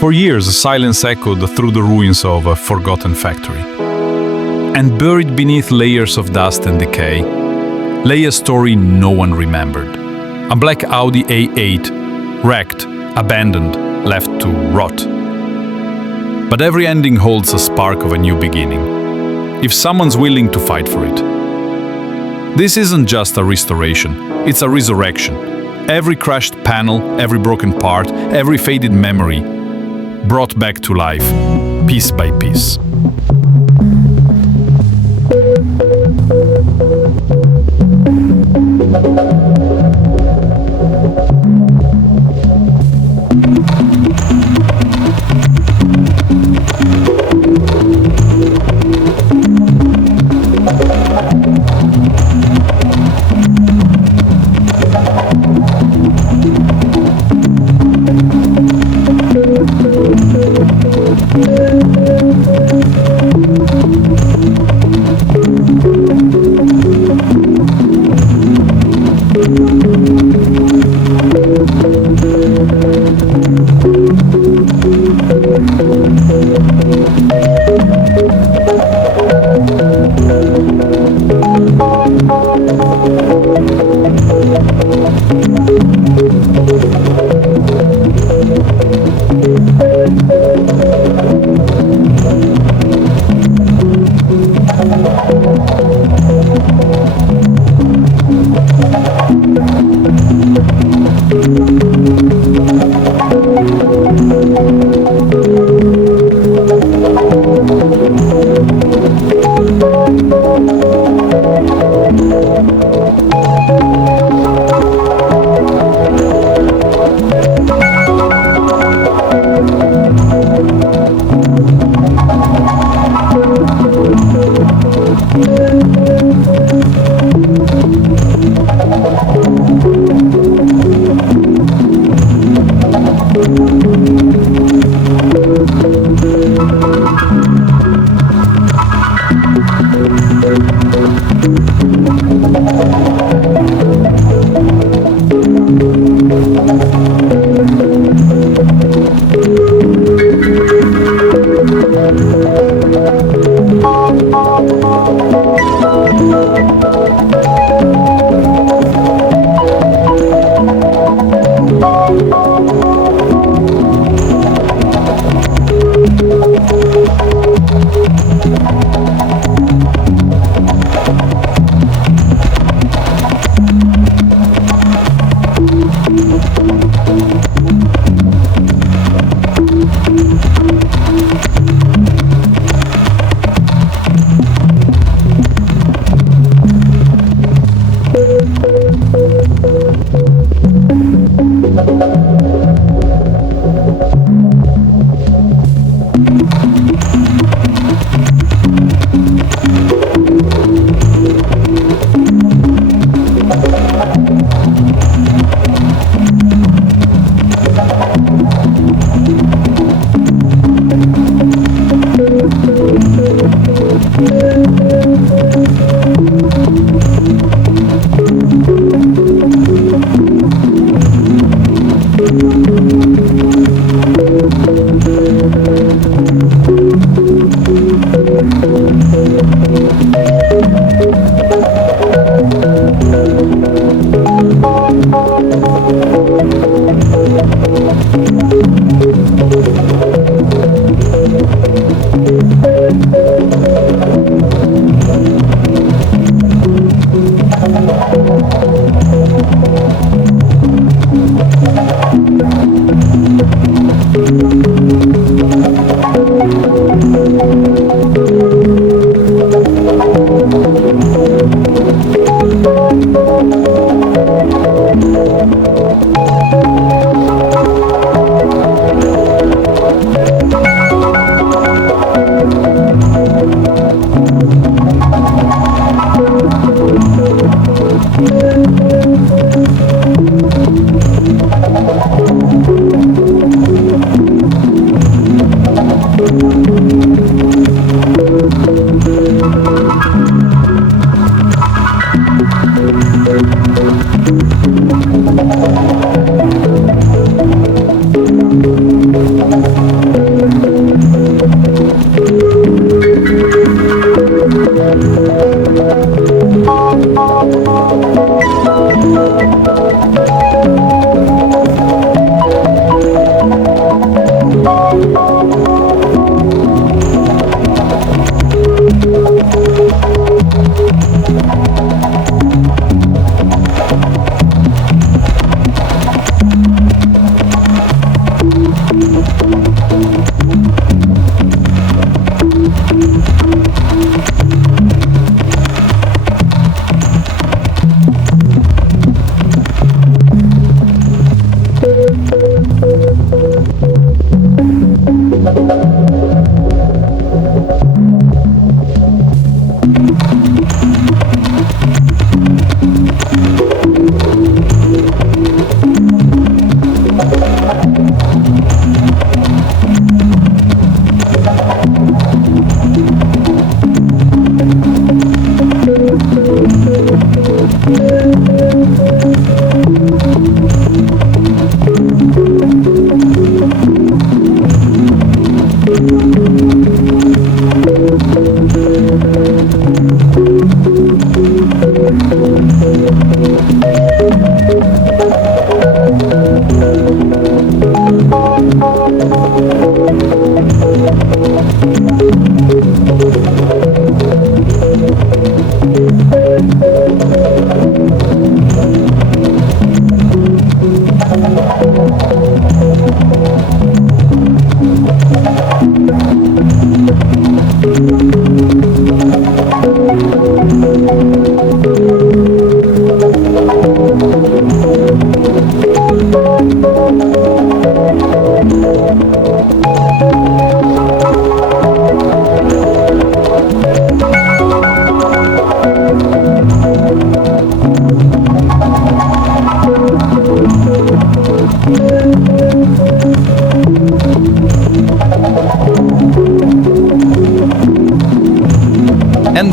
For years, a silence echoed through the ruins of a forgotten factory. And buried beneath layers of dust and decay, lay a story no one remembered. A black Audi A8, wrecked, abandoned, left to rot. But every ending holds a spark of a new beginning, if someone's willing to fight for it. This isn't just a restoration, it's a resurrection. Every crushed panel, every broken part, every faded memory, brought back to life, piece by piece.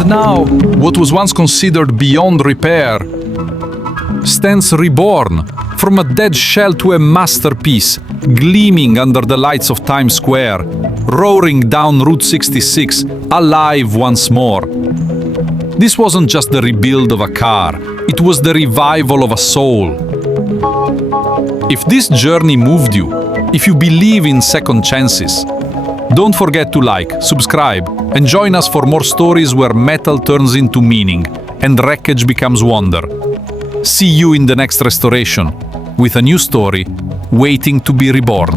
And now, what was once considered beyond repair stands reborn, from a dead shell to a masterpiece, gleaming under the lights of Times Square, roaring down Route 66, alive once more. This wasn't just the rebuild of a car, it was the revival of a soul. If this journey moved you, if you believe in second chances, don't forget to like, subscribe, and join us for more stories where metal turns into meaning and wreckage becomes wonder. See you in the next restoration, with a new story waiting to be reborn.